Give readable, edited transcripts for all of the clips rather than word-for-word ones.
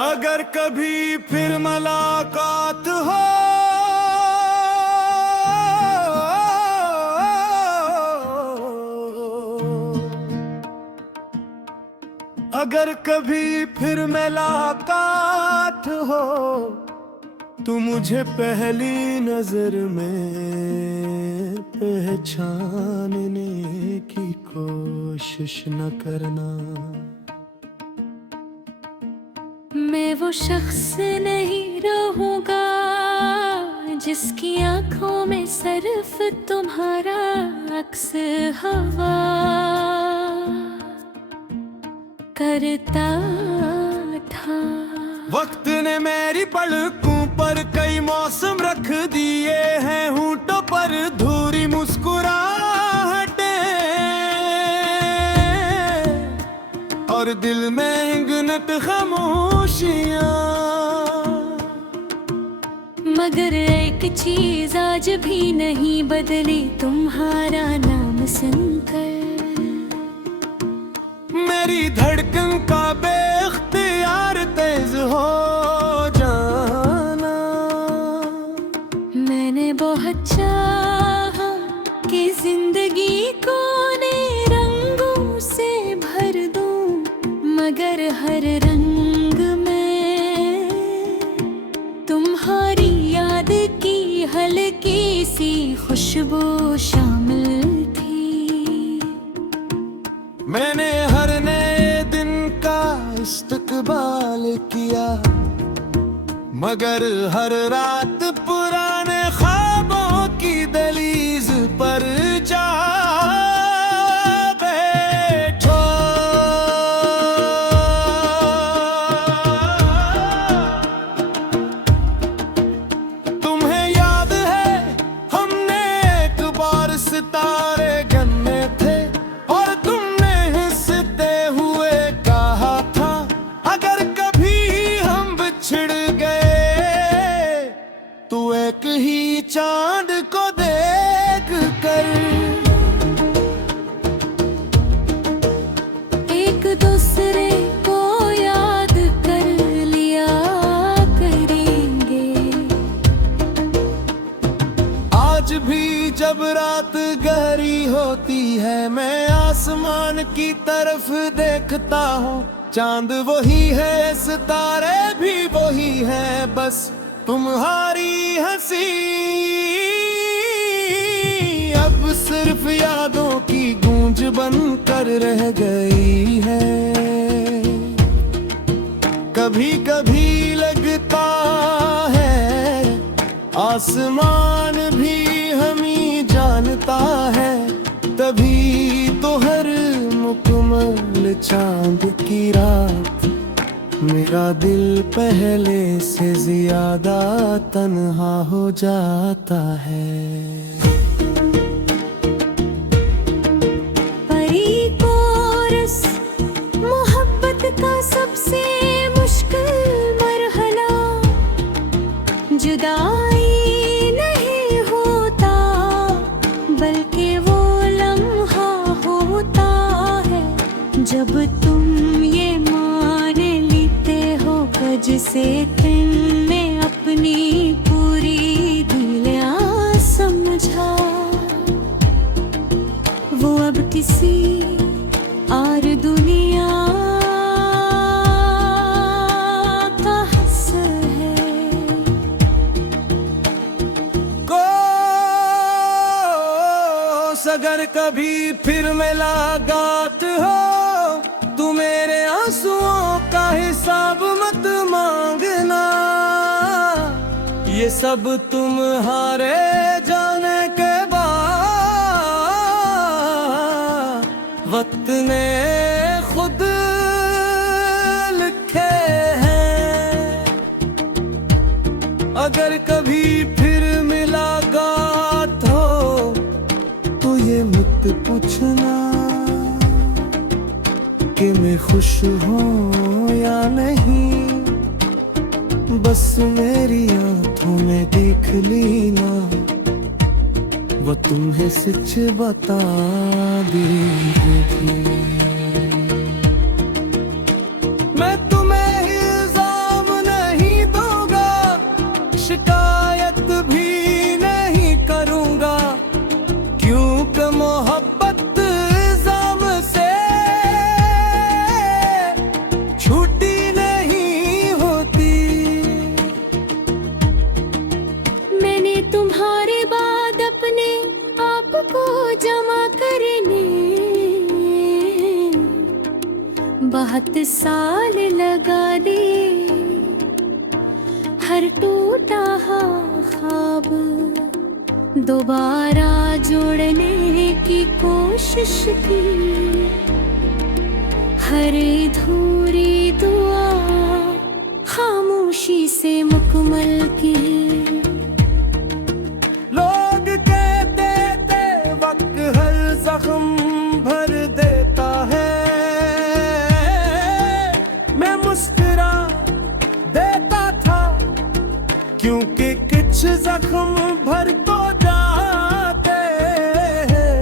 अगर कभी फिर मुलाकात हो, अगर कभी फिर मुलाकात हो, तू मुझे पहली नजर में पहचानने की कोशिश न करना। मैं वो शख्स नहीं रहूंगा जिसकी आंखों में सिर्फ तुम्हारा अक्स हवा करता था। वक्त ने मेरी पलकों पर कई मौसम रख दिए हैं, होंठों पर धूरी मुस्कुराहटे और दिल में गिनत खामोशियां। मगर एक चीज आज भी नहीं बदली, तुम्हारा नाम सुनकर मेरी धड़कन का बेख्तियार तेज हो जाना। मैंने बहुत चाहा कि जिंदगी को नए रंगों से भर दूं, मगर हर रंग में तुम्हारी याद की हल्की सी खुशबू शामिल थी। मैंने हर नए दिन का इस्तकबाल किया, मगर हर रात पुराने ख्वाबों की दहलीज पर जा बैठो। तुम्हें याद है हमने एक बार सितारे गन्ने थे और तुमने हंसते हुए कहा था, अगर कभी हम बिछड़ गए तो एक ही चांद को देख कर एक दूसरे को याद कर लिया करेंगे। आज भी जब रात गहरी होती है, मैं आसमान की तरफ देखता हूँ। चांद वही है, सितारे भी वही है, बस तुम्हारी हंसी अब सिर्फ यादों की गूंज बनकर रह गई है। कभी कभी लगता है आसमान भी हम ही जानता है, तभी तो हर मुकम्मल चांद की रात मेरा दिल पहले से ज्यादा तन्हा हो जाता है। परी को रस मोहब्बत का सबसे मुश्किल मरहला, जुदाई नहीं होता बल्कि वो लम्हा होता है जब तुम ये मान लेते हो जिसे तुमने अपनी पूरी दिलिया समझा। वो अब किसी और दुनिया का हिस्सा है। अगर कभी फिर मुलाकात हो, तू मेरे आंसुओं का हिसाब मत मांगना। ये सब तुम्हारे जाने के बाद वक्त ने खुद लिखे हैं। अगर कभी फिर मुलाकात हो तो ये मत पूछना कि मैं खुश हूँ या नहीं, बस मेरी आंखों में देख लेना, वो तुम्हें सच बता देगी। मैं तुम्हें इल्जाम क्योंकि मोहब्बत इल्जाम से छूटी नहीं होती। मैंने तुम्हारे बाद अपने आप को जमा करने बहुत साल लगा दे। हर टूटा ख्वाब दोबारा जोड़ने की कोशिश की। हर अधूरी दुआ खामोशी से मुकम्मल की। लोग कहते थे वक्त हर जख्म भर देता है, मैं मुस्कुरा देता था क्योंकि कुछ जख्म भर तो जाते हैं,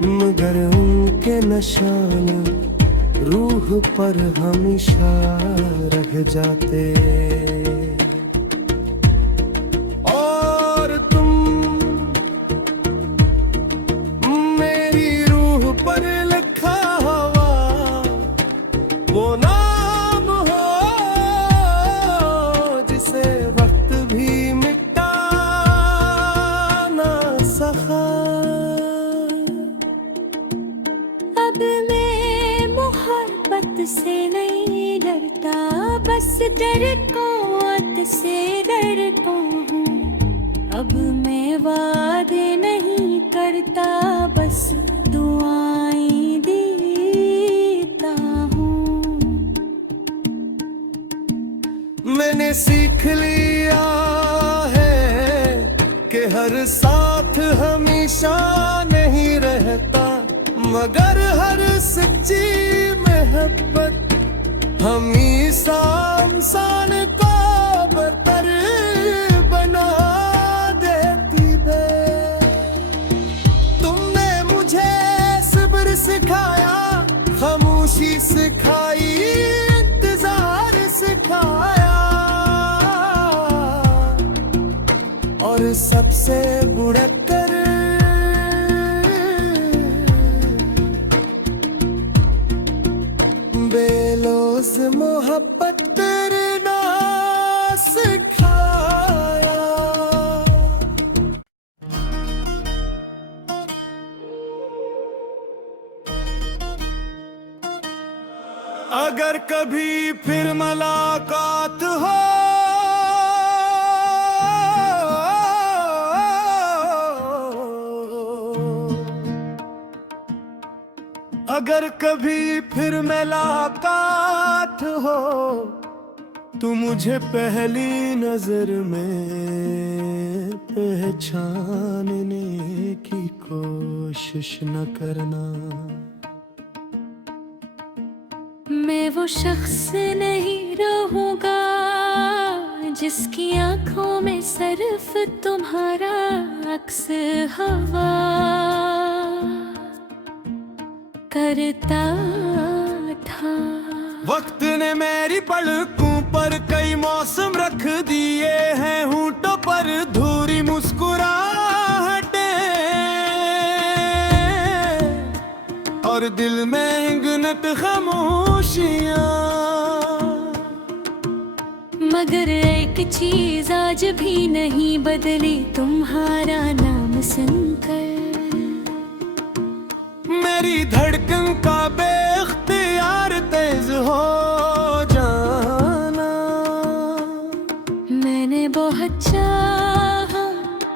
मगर उनके निशान रूह पर हमेशा रह जाते। और तुम मेरी रूह पर लिखा हुआ वो नाम हो जिसे वक्त भी मिटा ना सका। अब मैं मोहब्बत से नहीं डरता, बस डरपोत से डरता हूँ। अब मैं वादे नहीं करता, बस दुआएं देता हूँ। मैंने सीख लिया है कि हर साथ हमेशा नहीं रहता, मगर हर सच्ची मोहब्बत हमेशा इंसान को बेहतर बना देती है। तुमने मुझे सब्र सिखाया, खामोशी सिखाई, इंतजार सिखाया, और सबसे बढ़कर बेलोस मोहब्बत करना सिखाया। अगर कभी फिर मुलाकात हो अगर कभी फिर मुलाकात हो तो मुझे पहली नजर में पहचानने की कोशिश न करना। मैं वो शख्स नहीं रहूंगा जिसकी आंखों में सिर्फ तुम्हारा अक्स हवा करता था। वक्त ने मेरी पलकों पर कई मौसम रख दिए हैं, होंठों पर धूरी मुस्कुराहटें और दिल में गिनत खामोशियां। मगर एक चीज आज भी नहीं बदली, तुम्हारा नाम सुनकर मेरी धड़कन का बेख्तियार तेज हो जाना। मैंने बहुत चाहा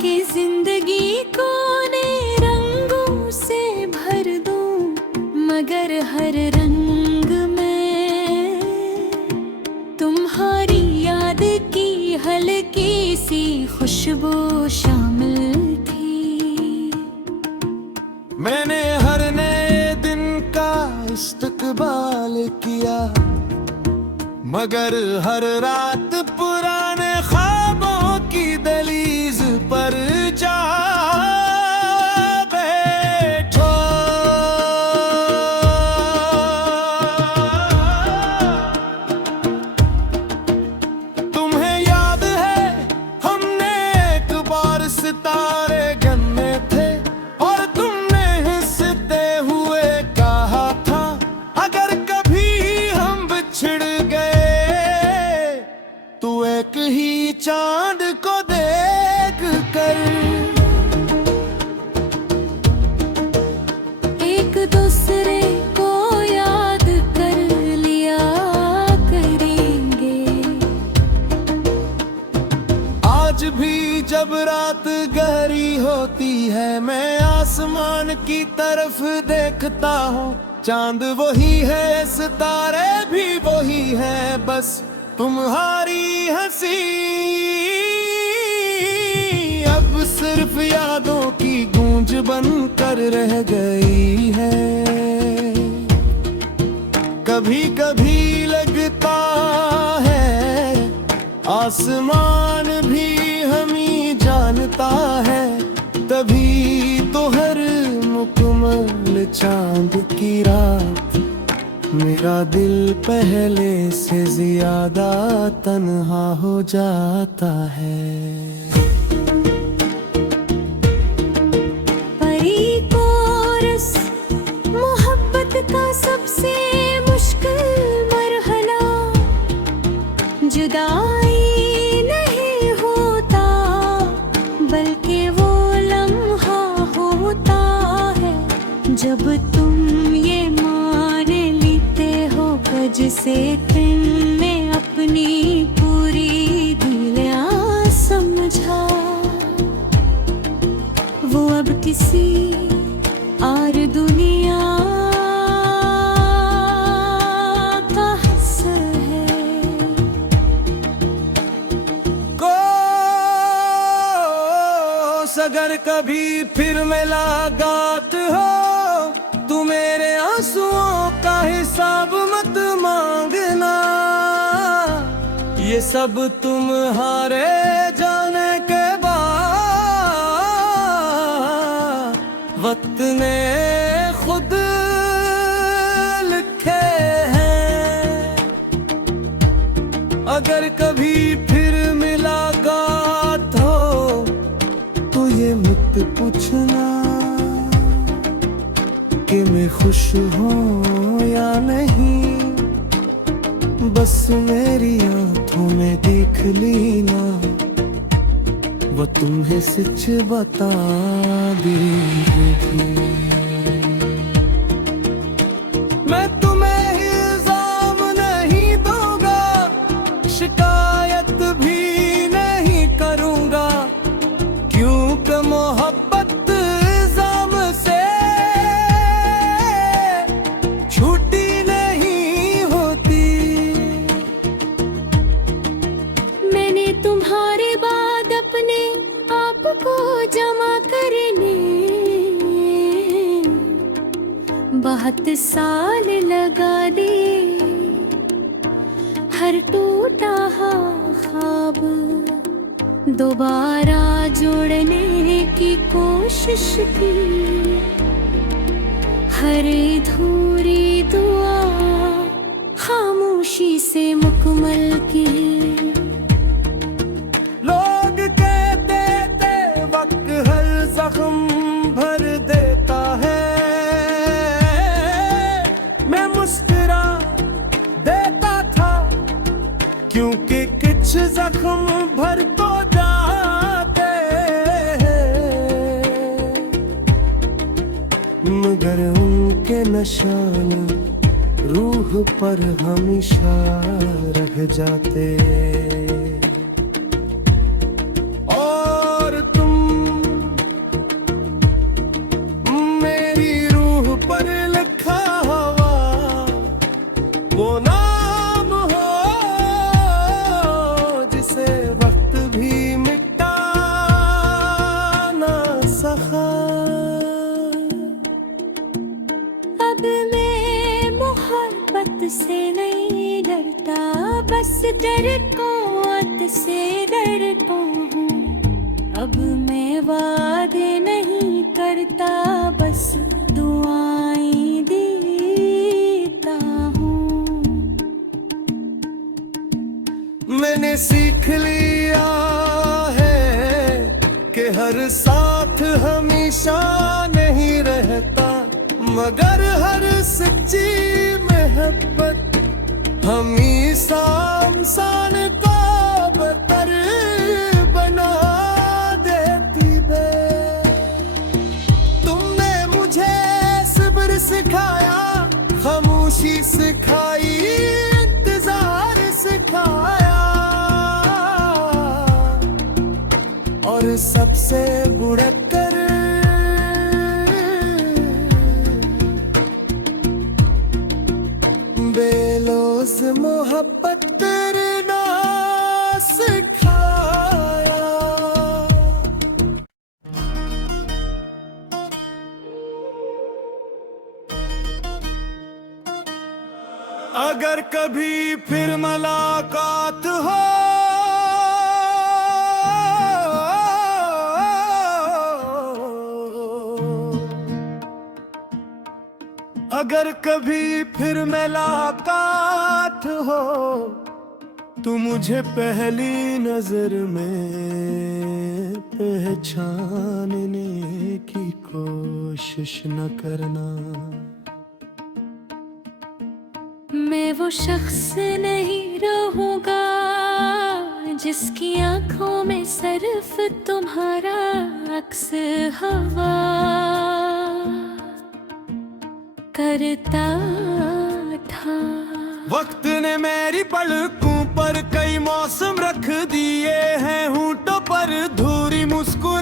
कि जिंदगी को नए रंगों से भर दूं, मगर हर रंग में तुम्हारी याद की हल्की सी खुशबू शामिल थी। मैंने हर नए दिन का इस्तकबाल किया, मगर हर रात पुराने ख्वाबों की दहलीज पर जा बैठा। तुम्हें याद है हमने एक बार सितारे गिनने थे और तुमने हंसते हुए कहा था अगर कभी हम बिछड़ गए तू एक ही चांद को देख कर एक दूसरे को याद कर लिया करेंगे। आज भी जब रात गहरी होती है मैं आसमान की तरफ देखता हूँ चांद वही है सितारे भी वही है बस तुम्हारी हंसी अब सिर्फ यादों की गूंज बनकर रह गई है। कभी कभी लगता है आसमान भी हम ही जानता है तभी तो हर मुकम्मल चांद की रात मेरा दिल पहले से ज्यादा तन्हा हो जाता है। परी को रस मोहब्बत का सबसे मुश्किल मरहला जुदाई नहीं होता बल्कि वो लम्हा होता है जब तुम ये मान लेते हो जिसे तुमने अपनी पूरी दिलिया समझा वो अब किसी और दुनिया का हिस्सा है। अगर कभी फिर मुलाकात हो तू मेरे आंसुओं का हिसाब मत मांगना ये सब तुम्हारे जाने के बाद वक्त ने खुद लिखे हैं। अगर कभी फिर मुलाकात हो तो ये मत पूछना कि मैं खुश हूँ या नहीं बस मेरी आंखों में देख लेना वो तुम्हें सच बता देगी। मैं तुम्हें इल्जाम नहीं दूंगा शिकायत भी नहीं करूंगा क्योंकि मोहब्बत इल्जाम से छूटी नहीं होती। मैंने तुम्हारे बाद अपने आप को जमा करने बहुत साल लगा दिए हर टूटा ख्वाब दोबारा जोड़ने की कोशिश की हर अधूरी दुआ खामोशी से मुकम्मल की। लोग कहते थे वक्त हर जख्म भर देता है मैं मुस्कुरा देता था क्योंकि कुछ जख्म भर तो जाते मगर उनके निशान रूह पर हमेशा रह जाते। और तुम मेरी रूह पर लिखा हुआ वो नाम हो जिसे वक्त भी मिटा ना सका। अब मैं मोहब्बत से नहीं डरता बस डरपोत से डरता हूँ। अब मैं वादे नहीं करता बस दुआएं देता हूँ। मैंने सीख लिया है कि हर हर साथ हमेशा नहीं रहता, मगर हर सच्ची मोहब्बत हमेशा इंसान को बेहतर बना देती है। तुमने मुझे सब्र सिखाया, खामोशी सिखाई, इंतजार सिखाया, और सबसे बढ़कर बेलोस मोहब्बत करना सिखाया। अगर कभी फिर मुलाकात हो, अगर कभी फिर मुलाकात हो, तो मुझे पहली नजर में पहचानने की कोशिश न करना। मैं वो शख्स नहीं रहूंगा जिसकी आंखों में सिर्फ तुम्हारा अक्स हवा करता था। वक्त ने मेरी पलकों पर कई मौसम रख दिए हैं, होंठों पर धूरी मुस्कुराहटें,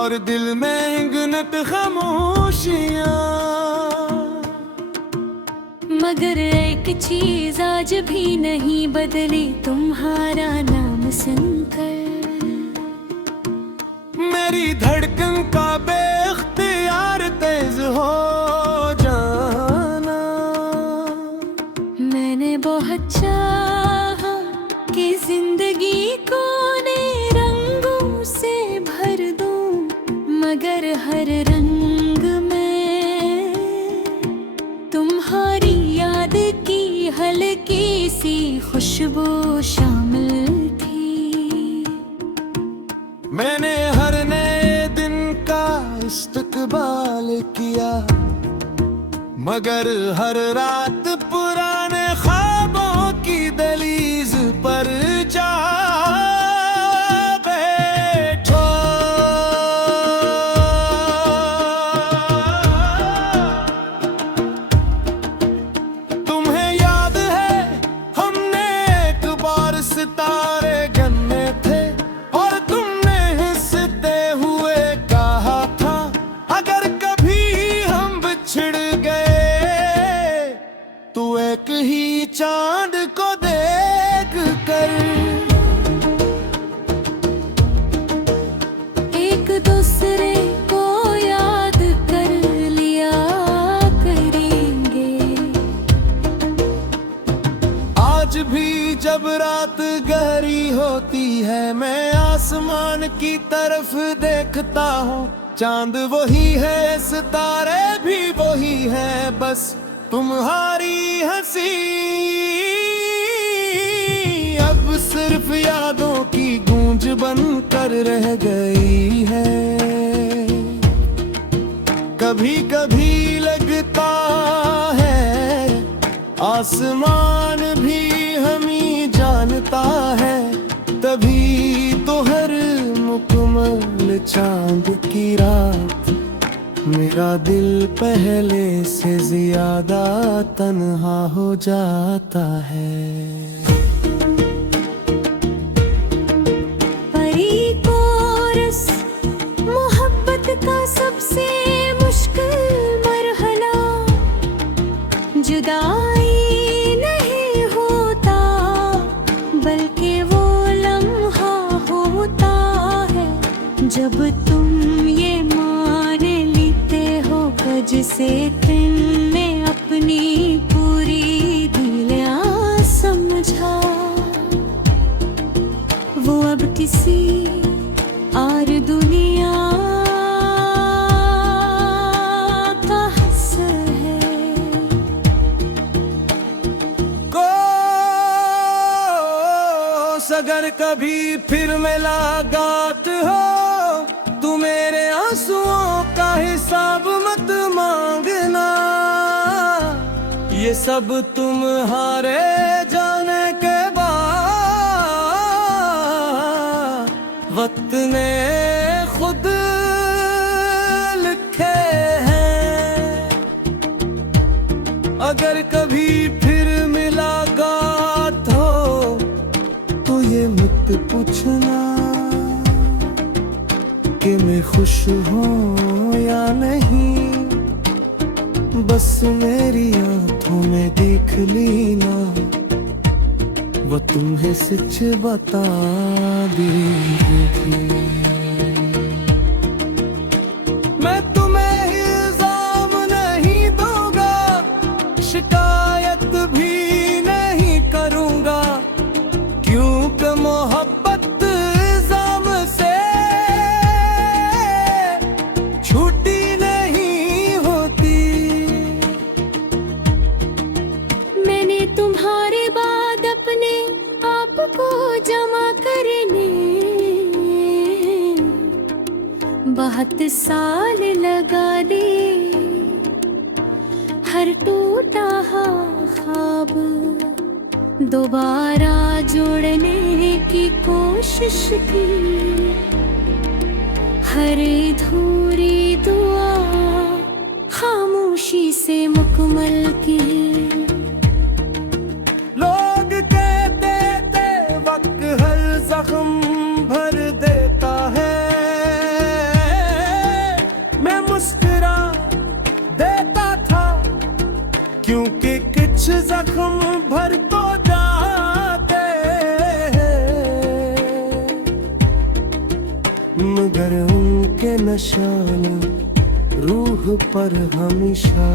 और दिल में गिनत खामोशियां। मगर एक चीज आज भी नहीं बदली, तुम्हारा नाम सुनकर मेरी धड़कन का बेख्तियार तेज हो जाना। मैंने बहुत चाहा कि जिंदगी को नए रंगों से भर दूं, मगर हर रंग में तुम्हारी याद की हल्की सी खुशबू शामिल थी। मैंने हर नए दिन का इस्तकबाल किया, मगर हर रात पुराने ख्वाबों की दहलीज पर जा बैठा। तुम्हें याद है हमने एक बार सितारे गन्ने थे, और तुमने हंसते हुए कहा था अगर कभी हम बिछड़ गए तो एक ही चांद को देख कर एक दूसरे को याद कर लिया करेंगे। आज भी जब रात गहरी होती है, मैं आसमान की तरफ देखता हूँ, चांद वही है, सितारे भी वही है, बस तुम्हारी हंसी अब सिर्फ यादों की गूंज बनकर रह गई है। कभी कभी लगता है आसमान भी हम ही जानता है, तभी तो हर मुकम्मल चांद की रात मेरा दिल पहले से ज्यादा तन्हा हो जाता है। परी को रस मोहब्बत का सबसे मुश्किल मरहला, जुदाई नहीं होता बल्कि वो लम्हा होता है, जब तुम ये मान लेते हो जिसे तुमने अपनी पूरी दिलिया समझा। वो अब किसी और दुनिया का हिस्सा है। अगर कभी फिर मुलाकात हो तू मेरे आंसुओं का हिसाब मत मांगना। ये सब तुम्हारे जाने के बाद वक्त ने खुद लिखे हैं। अगर कभी फिर मुलाकात हो तो ये मत पूछना कि मैं खुश हूँ या नहीं, बस मेरी आंखों में देख लेना, वो तुम्हें सच बता देगी। मैं तुम्हें इल्जाम नहीं दूंगा, शिकायत भी नहीं करूंगा, क्योंकि मोहब्बत इल्जाम से छूटी नहीं होती। मैंने तुम्हारे बाद अपने आप को जमा करने बहुत साल लगा दिए। हर टूटा ख्वाब दोबारा जोड़ने की कोशिश की, हर अधूरी दुआ खामोशी से मुकम्मल की। लोग कहते थे वक्त हर जख्म भर देता है, मैं मुस्कुरा देता था, क्योंकि कुछ जख्म भर तो जाते हैं, मगर उनके निशान रूह पर हमेशा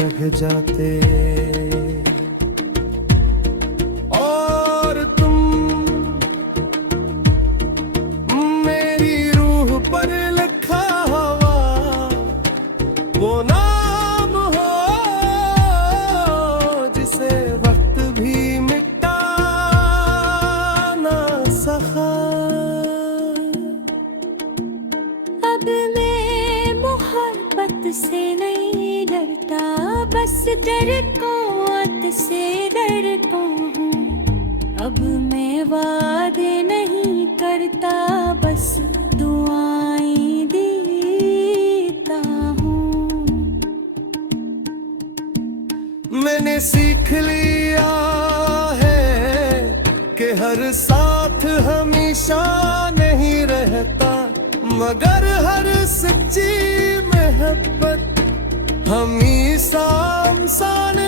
रह जाते। और तुम मेरी रूह पर लिखा हुआ वो नाम हो जिसे वक्त भी मिटा ना सका। अब मैं मोहब्बत से नहीं डरता, बस डर को आत से डरता हूँ। अब मैं वादे नहीं करता, बस दुआएं देता हूँ। मैंने सीख लिया है कि हर साथ हमेशा नहीं रहता, मगर हर सच्ची मोहब्बत हमेशा इंसान